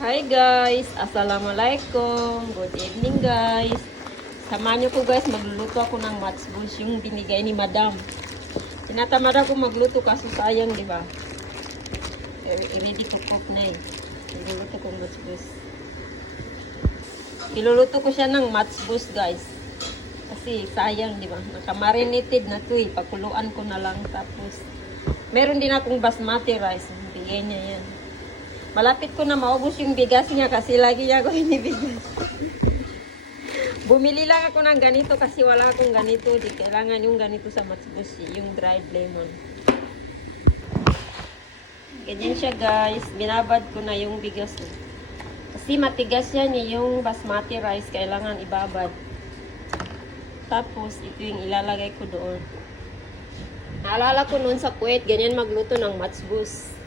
Hi guys! Assalamualaikum! Good evening guys! Samahan niyo ko guys, magluluto ako ng matchbus yung binigay ni madam. Tinatamad ako magluto kaso sayang, di ba? Ready to cook na eh. Magluluto ko matchbus. Iluluto ko siya ng matchbus guys. Kasi sayang, di ba? Nakamarinated na to eh. Pakuluan ko na lang. Tapos, meron din akong basmati rice. Bigay niya yan. Malapit ko na maubos yung bigas niya kasi lagi niya ako inibigas. Bumili lang ako ng ganito kasi wala akong ganito. Di kailangan yung ganito sa matchbus, yung dried lemon. Ganyan siya guys. Binabad ko na yung bigas. Kasi matigas yan yung basmati rice. Kailangan ibabad. Tapos ito yung ilalagay ko doon. Naalala ko noon sa Kuwait, ganyan magluto ng matchbus.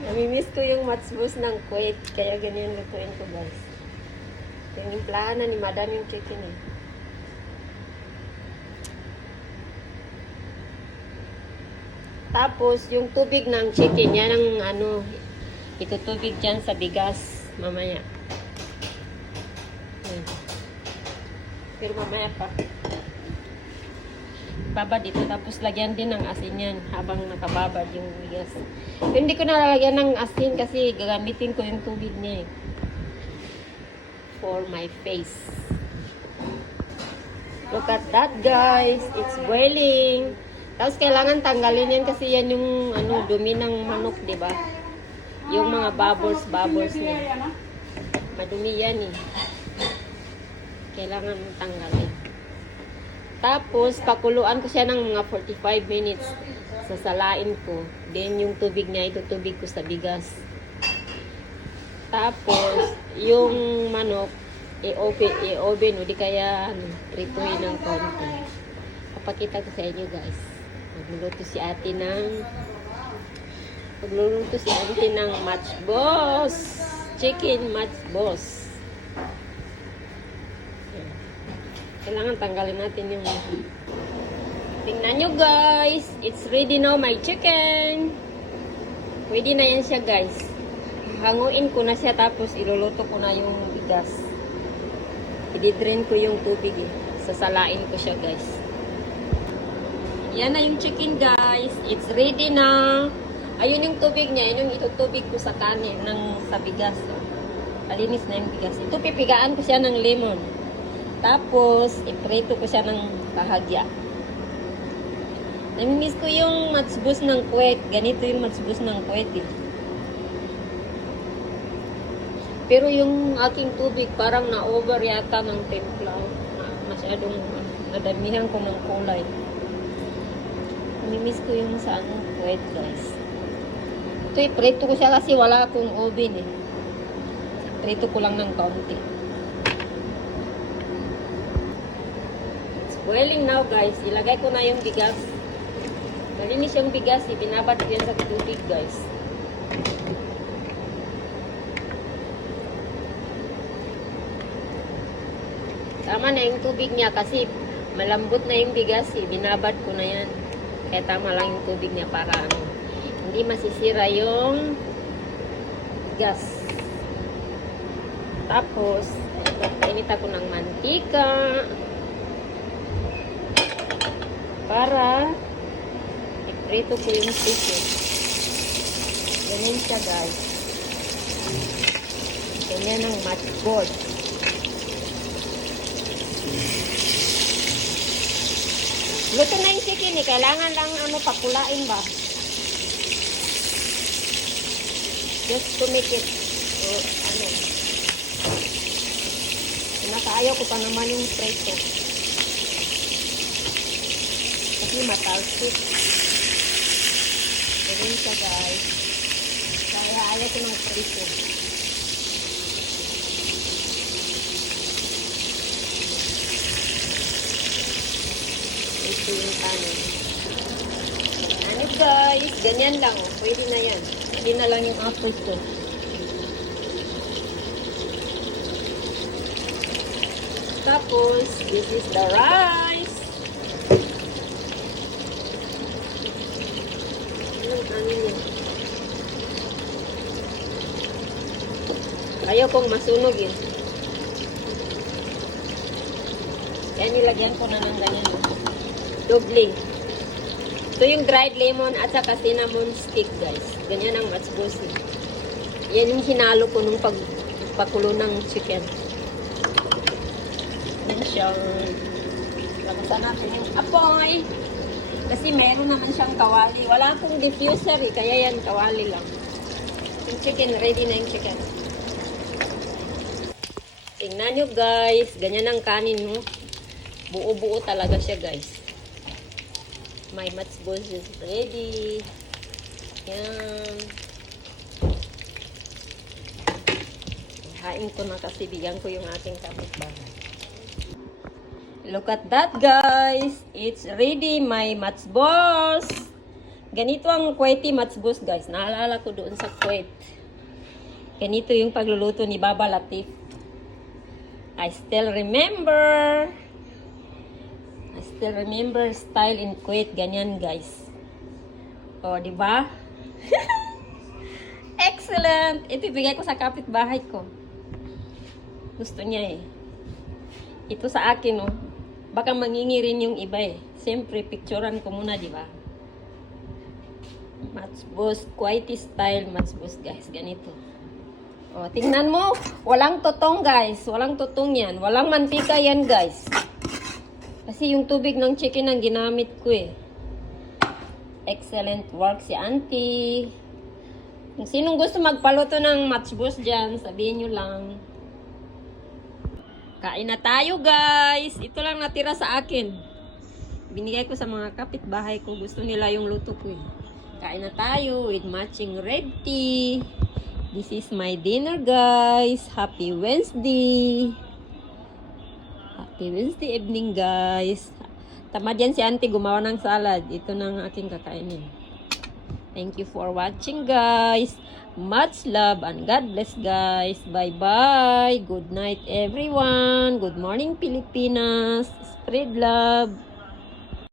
Namimiss ko yung matchbus ng Kuwait, kaya ganyan lutuin ko guys. Tinimplahan na ni madam yung chicken eh. Tapos yung tubig ng chicken, yan ang itutubig dyan sa bigas mamaya. Yan. Pero mamaya pa. Babad ito, tapos lagyan din ng asin yan habang nakababad yung bigas. Hindi ko nalagyan ng asin kasi gagamitin ko yung tubig niya eh. For my face. Look at that guys, it's boiling. Tapos kailangan tanggalin yan kasi yan yung dumi ng manok, di ba? Yung mga bubbles niya. Madumi yan eh. Kailangan tanggalin. Tapos, pakuluan ko siya ng mga 45 minutes. Sasalain ko. Then, yung tubig niya, itutubig ko sa bigas. Tapos, yung manok, i-oven, o di kaya, prituhin ng konti. Papakita ko sa inyo, guys. Magluluto si ate ng matchbus. Chicken matchbus. Kailangan tanggalin natin yung... Tingnan nyo guys. It's ready now my chicken. Pwede na yan siya guys. Hanguin ko na siya tapos iluluto ko na yung bigas. I-drain ko yung tubig eh. Sasalain ko siya guys. Yan na yung chicken guys. It's ready na. Ayun yung tubig niya. Yun yung itutubig ko sa kanin sa bigas. Kalinis na yung bigas. Ito pipigaan ko siya ng lemon. Tapos, iprito ko siya ng bahagya. Namimiss ko yung matchbus ng Kuwait. Ganito yung matchbus ng Kuwait eh. Pero yung aking tubig parang na-over yata ng timpla. Masyadong nadamihan ko ng kulay. Namimiss ko yung sa Kuwait guys. Ito iprito ko siya kasi wala akong oven eh. Iprito ko lang ng kaunti. Boiling now guys, ilagay ko na yung bigas. Malinis yung bigas, binabad ko yan sa tubig guys. Tama na yung tubig niya kasi malambot na yung bigas, binabad ko na yan. Kaya tama lang yung tubig niya para hindi masisira yung bigas. Tapos, inita ko ng mantika. Para iprito ko yung chicken. Ganyan siya guys. Ganyan ang matchbus. Luto na yung chicken eh. Kailangan lang pakulain ba. Just to make it nakaayaw ko pa naman yung prito. Kasi matalsik. Ganyan siya guys. Kaya ayaw ko ng prito. Ito yung kanin. Ano guys, ganyan lang. Pwede na yan. Pwede na lang yung apples ko. Tapos, this is the rice. Ano niya? Ayaw kong masunog yun. Kaya nilagyan ko na ng ganyan. Doble. Ito yung dried lemon at saka cinnamon stick, guys. Ganyan ang matchbox. Yan yung hinalo ko nung pagpakulo ng chicken. Yan siyang lakasan natin yung apoy. Kasi mayroon naman siyang kawali. Wala akong diffuser eh, kaya yan kawali lang. Yung chicken, ready na yung chicken. Tingnan nyo guys, ganyan ang kanin mo. Buo-buo talaga siya guys. My matchbox is ready. Yan. Hain ko na kasi bigyan ko yung ating kapitbahay. Look at that guys. It's ready my matchbox. Ganito ang Kuwaiti matchbox guys. Naalala ko doon sa Kuwait. Ganito yung pagluluto ni Baba Latif. I still remember style in Kuwait. Ganyan guys. O, di ba? Excellent! Ito ibigay ko sa kapitbahay ko. Gusto niya eh. Ito sa akin oh. Baka mangingi rin yung iba eh. Siyempre, picturean ko muna, di ba? Matchbox, Kuwaiti style matchbox guys. Ganito. O, tingnan mo. Walang totong guys. Walang totong yan. Walang mantika yan guys. Kasi yung tubig ng chicken ang ginamit ko eh. Excellent work si auntie. Kung sinong gusto magpaluto ng matchbox dyan, sabihin nyo lang. Kain na tayo guys. Ito lang natira sa akin. Binigay ko sa mga kapitbahay ko. Gusto nila yung luto ko eh. Kain na tayo with matching red tea. This is my dinner guys. Happy Wednesday. Happy Wednesday evening guys. Tamad yan si auntie gumawa ng salad. Ito na ang aking kakainin. Thank you for watching guys. Much love and God bless guys. Bye bye. Good night everyone. Good morning Pilipinas. Spread love.